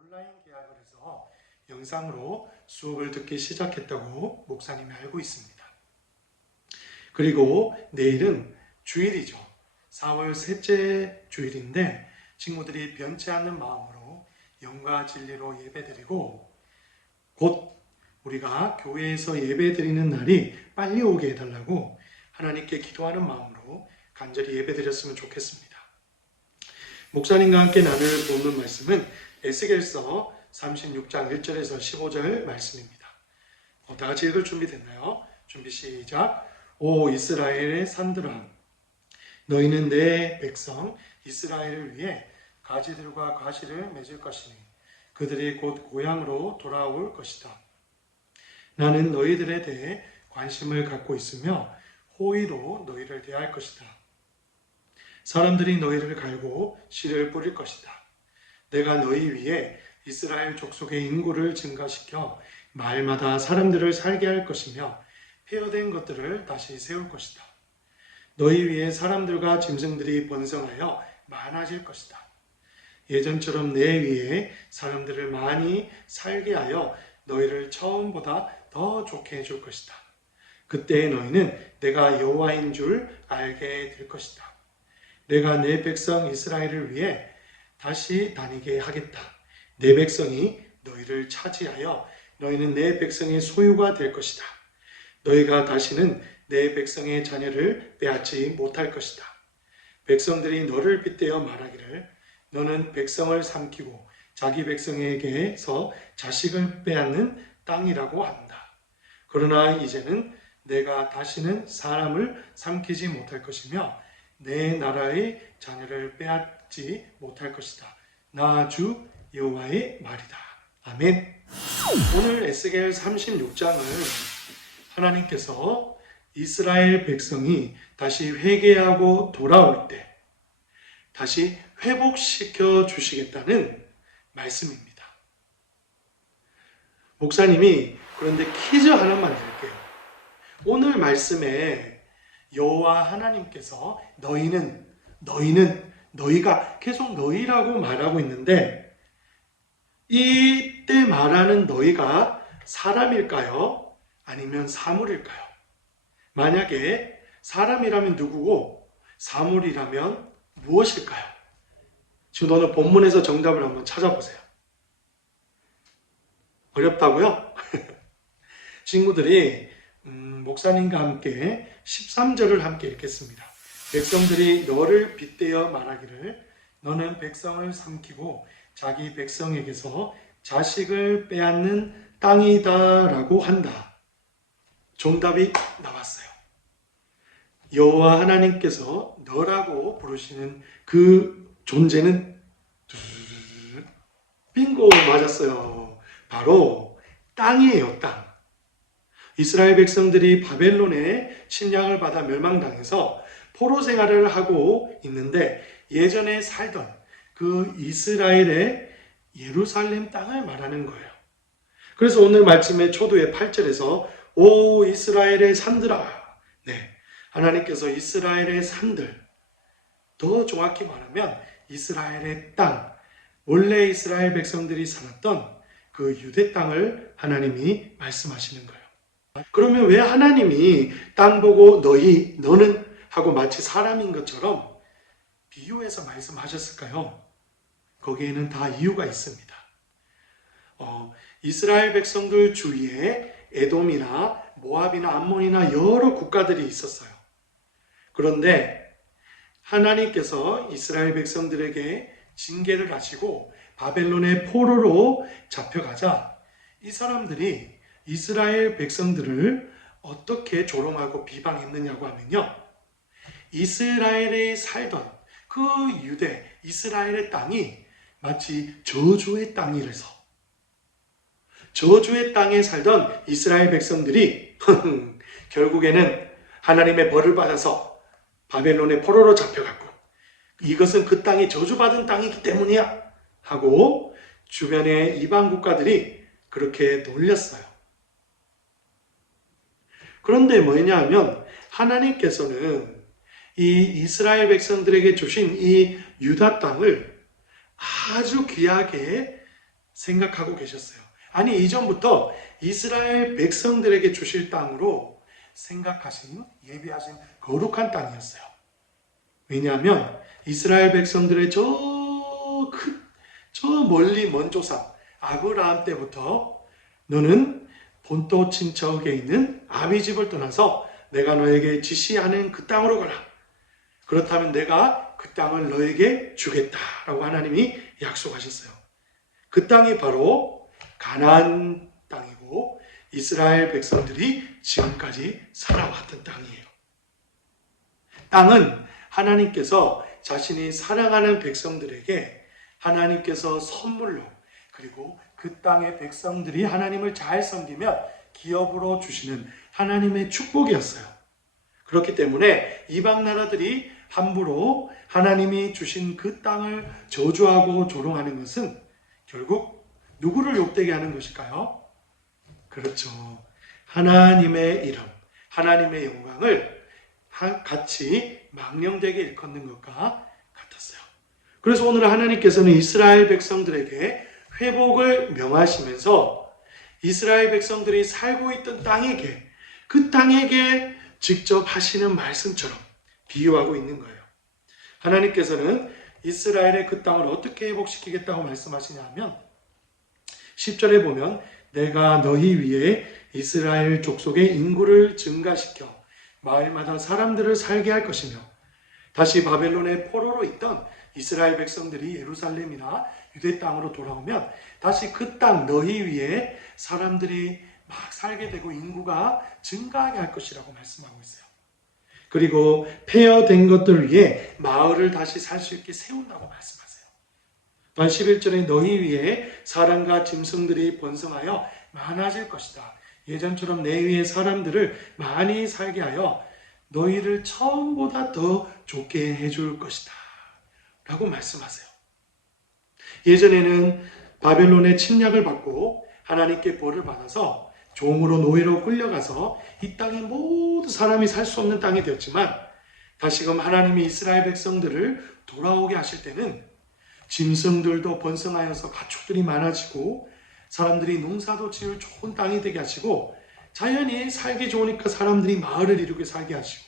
온라인 계약을 해서 영상으로 수업을 듣기 시작했다고 목사님이 알고 있습니다. 그리고 내일은 주일이죠. 4월 셋째 주일인데 친구들이 변치 않는 마음으로 영과 진리로 예배드리고 곧 우리가 교회에서 예배드리는 날이 빨리 오게 해달라고 하나님께 기도하는 마음으로 간절히 예배드렸으면 좋겠습니다. 목사님과 함께 나눌 본문 말씀은 에스겔서 36장 1절에서 15절 말씀입니다. 다 같이 읽을 준비 됐나요? 준비 시작. 오 이스라엘의 산들아, 너희는 내 백성 이스라엘을 위해 가지들과 가시를 맺을 것이니 그들이 곧 고향으로 돌아올 것이다. 나는 너희들에 대해 관심을 갖고 있으며 호의로 너희를 대할 것이다. 사람들이 너희를 갈고 씨를 뿌릴 것이다. 내가 너희 위에 이스라엘 족속의 인구를 증가시켜 마을마다 사람들을 살게 할 것이며 폐허된 것들을 다시 세울 것이다. 너희 위에 사람들과 짐승들이 번성하여 많아질 것이다. 예전처럼 내 위에 사람들을 많이 살게 하여 너희를 처음보다 더 좋게 해줄 것이다. 그때 너희는 내가 여호와인 줄 알게 될 것이다. 내가 내 백성 이스라엘을 위해 다시 다니게 하겠다. 내 백성이 너희를 차지하여 너희는 내 백성의 소유가 될 것이다. 너희가 다시는 내 백성의 자녀를 빼앗지 못할 것이다. 백성들이 너를 빗대어 말하기를 너는 백성을 삼키고 자기 백성에게서 자식을 빼앗는 땅이라고 한다. 그러나 이제는 내가 다시는 사람을 삼키지 못할 것이며 내 나라의 자녀를 빼앗지 못할 것이다. 나 주 여호와의 말이다. 아멘. 오늘 에스겔 36장을 하나님께서 이스라엘 백성이 다시 회개하고 돌아올 때 다시 회복시켜 주시겠다는 말씀입니다. 목사님이 그런데 퀴즈 하나만 드릴게요. 오늘 말씀에 여호와 하나님께서 너희가 계속 너희라고 말하고 있는데 이때 말하는 너희가 사람일까요? 아니면 사물일까요? 만약에 사람이라면 누구고 사물이라면 무엇일까요? 지금 오늘 본문에서 정답을 한번 찾아보세요. 어렵다고요? 친구들이 목사님과 함께 13절을 함께 읽겠습니다. 백성들이 너를 빗대어 말하기를 너는 백성을 삼키고 자기 백성에게서 자식을 빼앗는 땅이다 라고 한다. 정답이 나왔어요. 여호와 하나님께서 너라고 부르시는 그 존재는 빙고 맞았어요. 바로 땅이에요. 땅. 이스라엘 백성들이 바벨론의 침략을 받아 멸망당해서 포로 생활을 하고 있는데 예전에 살던 그 이스라엘의 예루살렘 땅을 말하는 거예요. 그래서 오늘 말씀의 초두의 8절에서 오 이스라엘의 산들아, 네, 하나님께서 이스라엘의 산들, 더 정확히 말하면 이스라엘의 땅, 원래 이스라엘 백성들이 살았던 그 유대 땅을 하나님이 말씀하시는 거예요. 그러면 왜 하나님이 땅 보고 너는 하고 마치 사람인 것처럼 비유해서 말씀하셨을까요? 거기에는 다 이유가 있습니다. 이스라엘 백성들 주위에 에돔이나 모압이나 암몬이나 여러 국가들이 있었어요. 그런데 하나님께서 이스라엘 백성들에게 징계를 하시고 바벨론의 포로로 잡혀가자 이 사람들이 이스라엘 백성들을 어떻게 조롱하고 비방했느냐고 하면요. 이스라엘에 살던 그 유대, 이스라엘의 땅이 마치 저주의 땅이라서 저주의 땅에 살던 이스라엘 백성들이 결국에는 하나님의 벌을 받아서 바벨론의 포로로 잡혀갔고 이것은 그 땅이 저주받은 땅이기 때문이야 하고 주변의 이방 국가들이 그렇게 놀렸어요. 그런데 뭐냐 하면 하나님께서는 이 이스라엘 백성들에게 주신 이 유다 땅을 아주 귀하게 생각하고 계셨어요. 아니, 이전부터 이스라엘 백성들에게 주실 땅으로 생각하신, 예비하신 거룩한 땅이었어요. 왜냐하면 이스라엘 백성들의 저 멀리 먼 조상 아브라함 때부터 너는 본토 친척에 있는 아비집을 떠나서 내가 너에게 지시하는 그 땅으로 가라. 그렇다면 내가 그 땅을 너에게 주겠다라고 하나님이 약속하셨어요. 그 땅이 바로 가나안 땅이고 이스라엘 백성들이 지금까지 살아왔던 땅이에요. 땅은 하나님께서 자신이 사랑하는 백성들에게 하나님께서 선물로, 그리고 그 땅의 백성들이 하나님을 잘 섬기면 기업으로 주시는 하나님의 축복이었어요. 그렇기 때문에 이방 나라들이 함부로 하나님이 주신 그 땅을 저주하고 조롱하는 것은 결국 누구를 욕되게 하는 것일까요? 그렇죠. 하나님의 이름, 하나님의 영광을 같이 망령되게 일컫는 것과 같았어요. 그래서 오늘 하나님께서는 이스라엘 백성들에게 회복을 명하시면서 이스라엘 백성들이 살고 있던 땅에게, 그 땅에게 직접 하시는 말씀처럼 비유하고 있는 거예요. 하나님께서는 이스라엘의 그 땅을 어떻게 회복시키겠다고 말씀하시냐 하면 10절에 보면 내가 너희 위에 이스라엘 족속의 인구를 증가시켜 마을마다 사람들을 살게 할 것이며 다시 바벨론의 포로로 있던 이스라엘 백성들이 예루살렘이나 유대 땅으로 돌아오면 다시 그 땅 너희 위에 사람들이 막 살게 되고 인구가 증가하게 할 것이라고 말씀하고 있어요. 그리고 폐허된 것들 위에 마을을 다시 살 수 있게 세운다고 말씀하세요. 또한 11절에 너희 위에 사람과 짐승들이 번성하여 많아질 것이다. 예전처럼 내 위에 사람들을 많이 살게 하여 너희를 처음보다 더 좋게 해줄 것이다 라고 말씀하세요. 예전에는 바벨론의 침략을 받고 하나님께 벌을 받아서 종으로 노예로 끌려가서 이 땅에 모두 사람이 살 수 없는 땅이 되었지만 다시금 하나님이 이스라엘 백성들을 돌아오게 하실 때는 짐승들도 번성하여서 가축들이 많아지고 사람들이 농사도 지을 좋은 땅이 되게 하시고 자연이 살기 좋으니까 사람들이 마을을 이루게 살게 하시고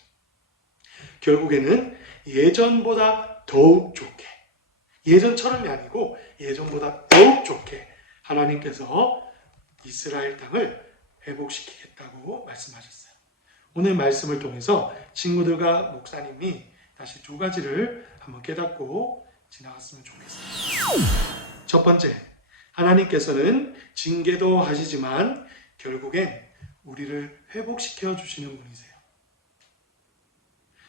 결국에는 예전보다 더욱 좋게, 예전처럼이 아니고 예전보다 더욱 좋게 하나님께서 이스라엘 땅을 회복시키겠다고 말씀하셨어요. 오늘 말씀을 통해서 친구들과 목사님이 다시 두 가지를 한번 깨닫고 지나갔으면 좋겠어요. 첫 번째, 하나님께서는 징계도 하시지만 결국엔 우리를 회복시켜 주시는 분이세요.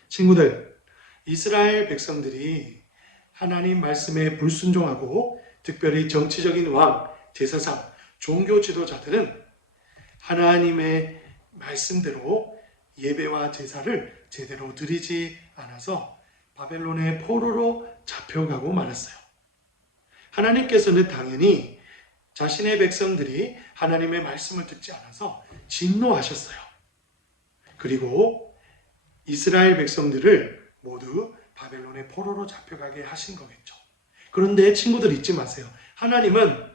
친구들, 이스라엘 백성들이 하나님 말씀에 불순종하고 특별히 정치적인 왕, 제사장, 종교 지도자들은 하나님의 말씀대로 예배와 제사를 제대로 드리지 않아서 바벨론의 포로로 잡혀가고 말았어요. 하나님께서는 당연히 자신의 백성들이 하나님의 말씀을 듣지 않아서 진노하셨어요. 그리고 이스라엘 백성들을 모두 바벨론의 포로로 잡혀가게 하신 거겠죠. 그런데 친구들 잊지 마세요. 하나님은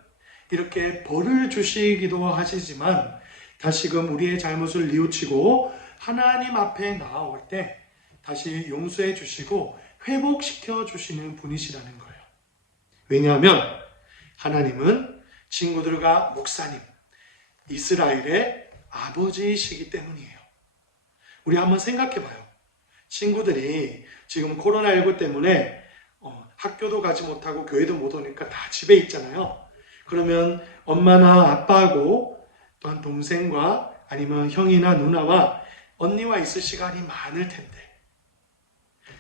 이렇게 벌을 주시기도 하시지만 다시금 우리의 잘못을 뉘우치고 하나님 앞에 나아올 때 다시 용서해 주시고 회복시켜 주시는 분이시라는 거예요. 왜냐하면 하나님은 친구들과 목사님, 이스라엘의 아버지이시기 때문이에요. 우리 한번 생각해 봐요. 친구들이 지금 코로나19 때문에 학교도 가지 못하고 교회도 못 오니까 다 집에 있잖아요. 그러면 엄마나 아빠하고 또한 동생과 아니면 형이나 누나와 언니와 있을 시간이 많을 텐데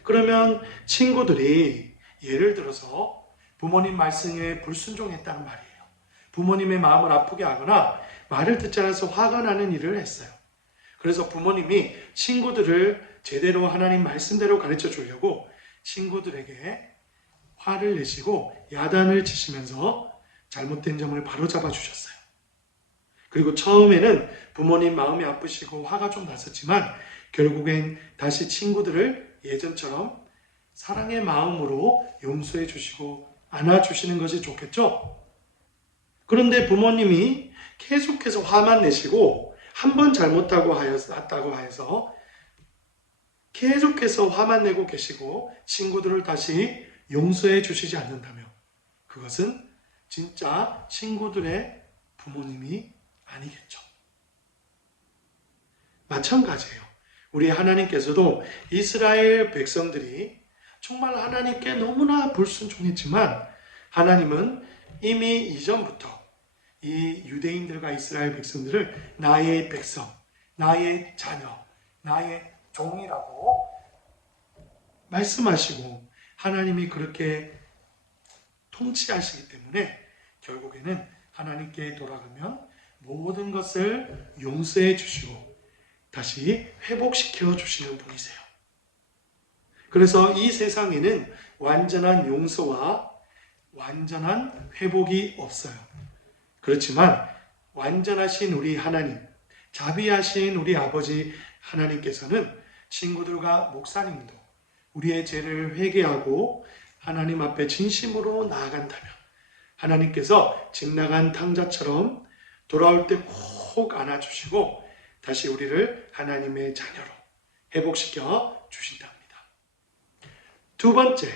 그러면 친구들이 예를 들어서 부모님 말씀에 불순종했다는 말이에요. 부모님의 마음을 아프게 하거나 말을 듣지 않아서 화가 나는 일을 했어요. 그래서 부모님이 친구들을 제대로 하나님 말씀대로 가르쳐 주려고 친구들에게 화를 내시고 야단을 치시면서 잘못된 점을 바로잡아 주셨어요. 그리고 처음에는 부모님 마음이 아프시고 화가 좀 났었지만 결국엔 다시 친구들을 예전처럼 사랑의 마음으로 용서해 주시고 안아주시는 것이 좋겠죠? 그런데 부모님이 계속해서 화만 내시고 한 번 잘못하고 했다고 해서 계속해서 화만 내고 계시고 친구들을 다시 용서해 주시지 않는다면 그것은 진짜 친구들의 부모님이 아니겠죠. 마찬가지예요. 우리 하나님께서도 이스라엘 백성들이 정말 하나님께 너무나 불순종했지만 하나님은 이미 이전부터 이 유대인들과 이스라엘 백성들을 나의 백성, 나의 자녀, 나의 종이라고 말씀하시고 하나님이 그렇게 통치하시기 때문에 결국에는 하나님께 돌아가면 모든 것을 용서해 주시고 다시 회복시켜 주시는 분이세요. 그래서 이 세상에는 완전한 용서와 완전한 회복이 없어요. 그렇지만 완전하신 우리 하나님, 자비하신 우리 아버지 하나님께서는 친구들과 목사님도 우리의 죄를 회개하고 하나님 앞에 진심으로 나아간다면 하나님께서 집 나간 탕자처럼 돌아올 때 꼭 안아주시고 다시 우리를 하나님의 자녀로 회복시켜 주신답니다. 두 번째,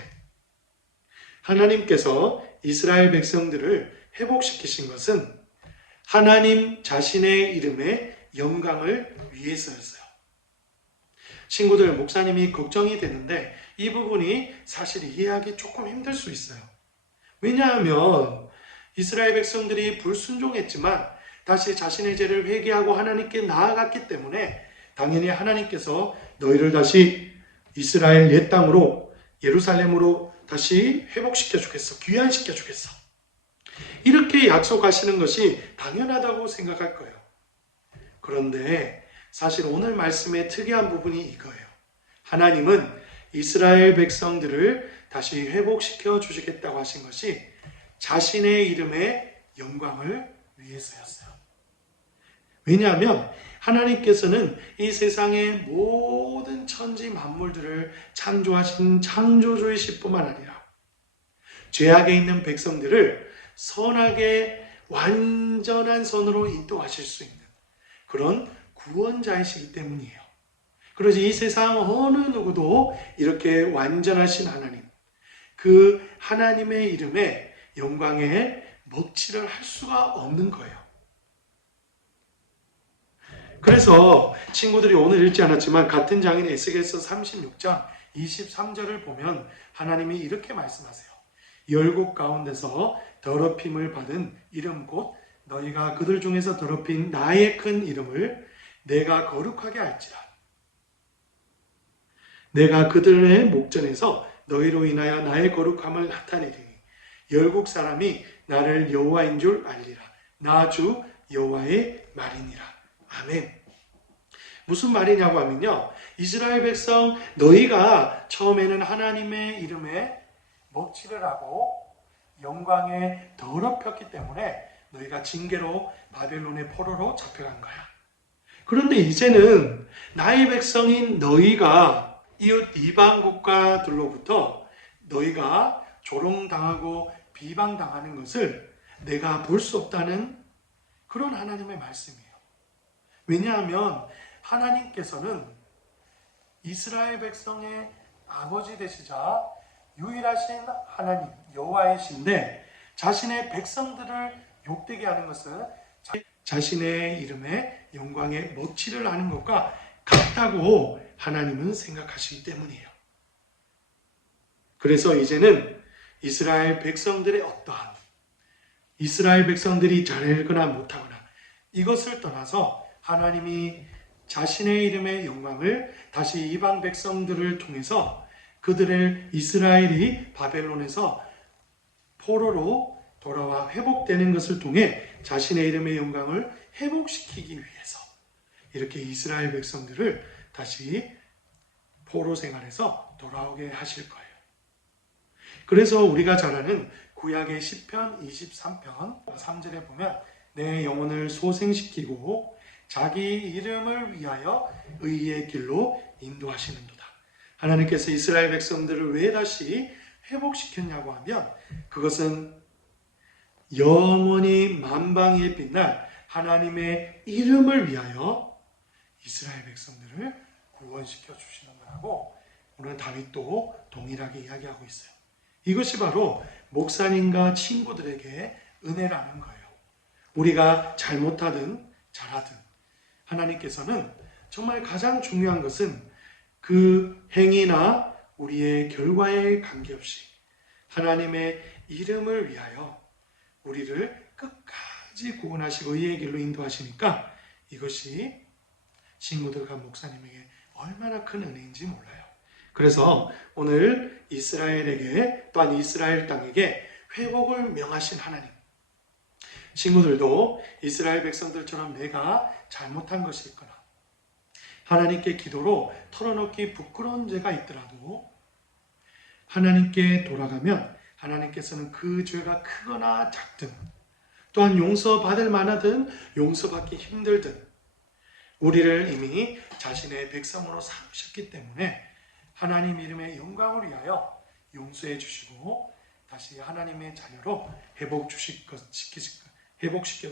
하나님께서 이스라엘 백성들을 회복시키신 것은 하나님 자신의 이름의 영광을 위해서였어요. 친구들, 목사님이 걱정이 되는데 이 부분이 사실 이해하기 조금 힘들 수 있어요. 왜냐하면 이스라엘 백성들이 불순종했지만 다시 자신의 죄를 회개하고 하나님께 나아갔기 때문에 당연히 하나님께서 너희를 다시 이스라엘 옛 땅으로 예루살렘으로 다시 회복시켜 주겠어. 귀환시켜 주겠어. 이렇게 약속하시는 것이 당연하다고 생각할 거예요. 그런데 사실 오늘 말씀의 특이한 부분이 이거예요. 하나님은 이스라엘 백성들을 다시 회복시켜 주시겠다고 하신 것이 자신의 이름의 영광을 위해서였어요. 왜냐하면 하나님께서는 이 세상의 모든 천지 만물들을 창조하신 창조주이실 뿐만 아니라 죄악에 있는 백성들을 선하게 완전한 선으로 인도하실 수 있는 그런 구원자이시기 때문이에요. 그래서 이 세상 어느 누구도 이렇게 완전하신 하나님, 그 하나님의 이름에 영광에 먹칠을 할 수가 없는 거예요. 그래서 친구들이 오늘 읽지 않았지만 같은 장인 에스겔서 36장 23절을 보면 하나님이 이렇게 말씀하세요. 열국 가운데서 더럽힘을 받은 이름 곧 너희가 그들 중에서 더럽힌 나의 큰 이름을 내가 거룩하게 할지라. 내가 그들의 목전에서 너희로 인하여 나의 거룩함을 나타내리니 열국 사람이 나를 여호와인 줄 알리라. 나 주 여호와의 말이니라. 아멘. 무슨 말이냐고 하면요. 이스라엘 백성 너희가 처음에는 하나님의 이름에 먹칠을 하고 영광에 더럽혔기 때문에 너희가 징계로 바벨론의 포로로 잡혀간 거야. 그런데 이제는 나의 백성인 너희가 이웃 이방 국가들로부터 너희가 조롱당하고 비방당하는 것을 내가 볼 수 없다는 그런 하나님의 말씀이에요. 왜냐하면 하나님께서는 이스라엘 백성의 아버지 되시자 유일하신 하나님 여호와이신데 자신의 백성들을 욕되게 하는 것은 자신의 이름에 영광에 먹칠을 하는 것과 같다고 하나님은 생각하시기 때문이에요. 그래서 이제는 이스라엘 백성들의 어떠한 이스라엘 백성들이 잘하거나 못하거나 이것을 떠나서 하나님이 자신의 이름의 영광을 다시 이방 백성들을 통해서 그들을 이스라엘이 바벨론에서 포로로 돌아와 회복되는 것을 통해 자신의 이름의 영광을 회복시키기 위해서 이렇게 이스라엘 백성들을 다시 포로 생활에서 돌아오게 하실 거예요. 그래서 우리가 잘 아는 구약의 시편 23편 3절에 보면 내 영혼을 소생시키고 자기 이름을 위하여 의의 길로 인도하시는도다. 하나님께서 이스라엘 백성들을 왜 다시 회복시켰냐고 하면 그것은 영원히 만방에 빛날 하나님의 이름을 위하여 이스라엘 백성들을 구원시켜 주시는 거라고 오늘 다윗도 동일하게 이야기하고 있어요. 이것이 바로 목사님과 친구들에게 은혜라는 거예요. 우리가 잘못하든 잘하든 하나님께서는 정말 가장 중요한 것은 그 행위나 우리의 결과에 관계없이 하나님의 이름을 위하여 우리를 끝까지 구원하시고 의의 길로 인도하시니까 이것이 친구들과 목사님에게 얼마나 큰 은혜인지 몰라요. 그래서 오늘 이스라엘에게 또한 이스라엘 땅에게 회복을 명하신 하나님, 친구들도 이스라엘 백성들처럼 내가 잘못한 것이 있거나 하나님께 기도로 털어놓기 부끄러운 죄가 있더라도 하나님께 돌아가면 하나님께서는 그 죄가 크거나 작든 또한 용서받을 만하든 용서받기 힘들든 우리를 이미 자신의 백성으로 삼으셨기 때문에 하나님 이름의 영광을 위하여 용서해 주시고 다시 하나님의 자녀로 회복시켜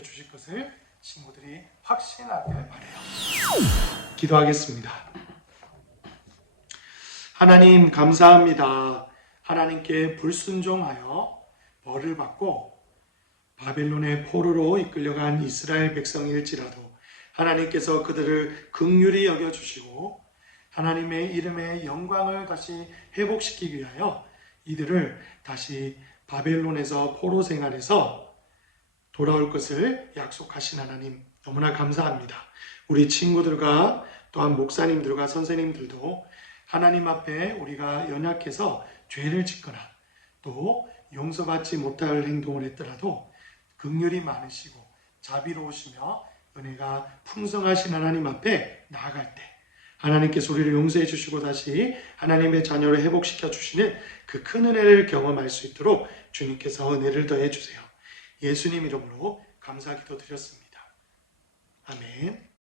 주실 것을 친구들이 확신하길 바라요. 기도하겠습니다. 하나님 감사합니다. 하나님께 불순종하여 벌을 받고 바벨론의 포로로 이끌려간 이스라엘 백성일지라도 하나님께서 그들을 긍휼히 여겨주시고 하나님의 이름의 영광을 다시 회복시키기 위하여 이들을 다시 바벨론에서 포로 생활에서 돌아올 것을 약속하신 하나님 너무나 감사합니다. 우리 친구들과 또한 목사님들과 선생님들도 하나님 앞에 우리가 연약해서 죄를 짓거나 또 용서받지 못할 행동을 했더라도 긍휼이 많으시고 자비로우시며 은혜가 풍성하신 하나님 앞에 나아갈 때 하나님께서 우리를 용서해 주시고 다시 하나님의 자녀를 회복시켜 주시는 그 큰 은혜를 경험할 수 있도록 주님께서 은혜를 더해 주세요. 예수님 이름으로 감사 기도 드렸습니다. 아멘.